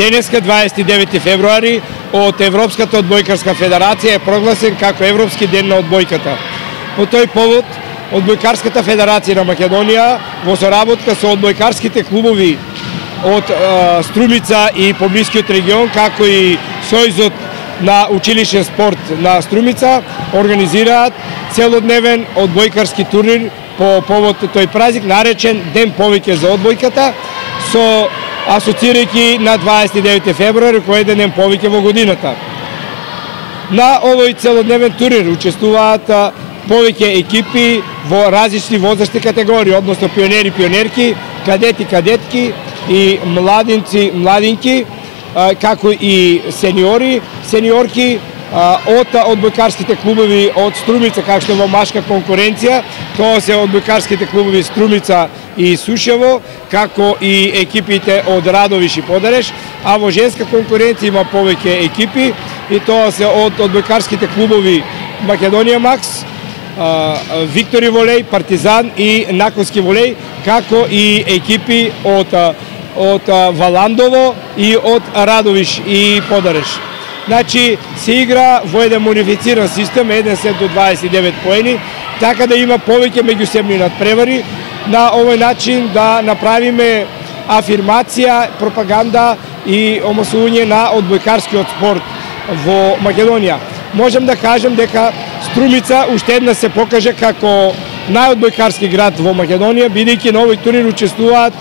денеска 29 февруари од Европската одбојкарска федерација е прогласен како Европски ден на одбојката. По тој повод Одбојкарската федерација на Македонија во соработка со одбојкарските клубови од Струмица и поблискиот регион, како и Сојузот на училишен спорт на Струмица, организираат целодневен одбојкарски турнир по повод тој празник, наречен Ден повеќе за одбојката, со асоцирајќи на 29 февруари, кој е ден повеќе во годината. На овој целодневен турнир учествуваат повеќе екипи во различни возрастни категории, односно пионери, пионерки, кадети, кадетки и младинци, младинки, како и сениори, сениорки од одбојкарските клубови од Струмица, како што во машка конкуренција, тоа се одбојкарските клубови Струмица и Сушево, како и екипите од Радовиш и Подареш, а во женска конкуренција има повеќе екипи и тоа се од одбојкарските клубови Македонија Макс, Виктори волеј, Партизан и Наковски волеј, како и екипи од Валандово и од Радовиш и Подареш. Значи, се игра во еден унифициран систем, 1 сет до 29 поени, така да има повеќе меѓусебни надпревари, на овој начин да направиме афирмација, пропаганда и омасување на одбојкарскиот спорт во Македонија. Можам да кажам дека Струмица уште една се покаже како најодбојкарски град во Македонија, бидејќи на овој турнир учествуваат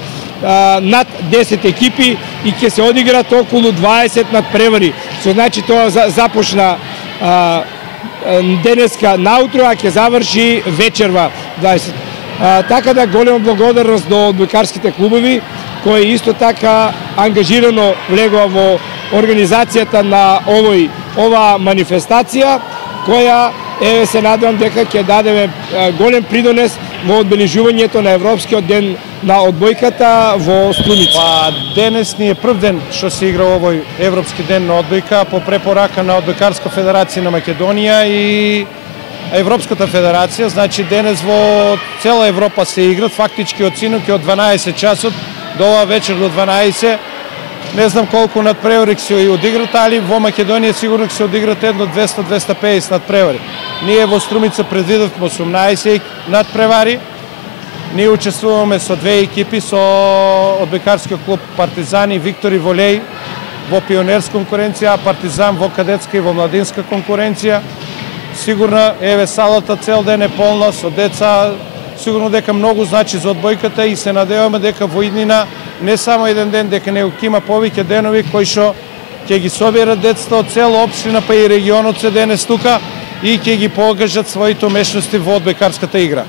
над 10 екипи и ќе се одиграат околу 20 надпревари. Со значи тоа започна денеска наутро, а ќе заврши вечерва 20. Така да голема благодарност до одбојкарските клубови, кои исто така ангажирано влегува во организацијата на ова манифестација, која се надевам дека ќе даде голем придонес во одбележувањето на Европскиот ден на одбојката во Струмица. Па денес ни е прв ден што се игра овој Европски ден на одбојка по препорака на Одбојкарска федерација на Македонија и Европската федерација. Значи денес во цела Европа се играт, фактички од синоќ од 12 часот до ова вечер до 12. Не знам колку надпревари ќе се одиграт, али во Македонија сигурно ќе се одиграт едно 200-250 надпревари. Ние во Струмица предвидовме 18 надпревари. Ние учествуваме со две екипи, со одбојкарскиот клуб Партизан и Виктори волеј во пионерска конкуренција, а Партизан во кадетска и во младинска конкуренција. Сигурно, еве, салата цел ден е полна со деца, сигурно дека многу значи за одбојката и се надеваме дека во иднина не само еден ден, дека не има повеќе денови кои што ќе ги соберат децата од цела општина, па и регионот се денес тука и ќе ги покажат своите умешности во одбојкарската игра.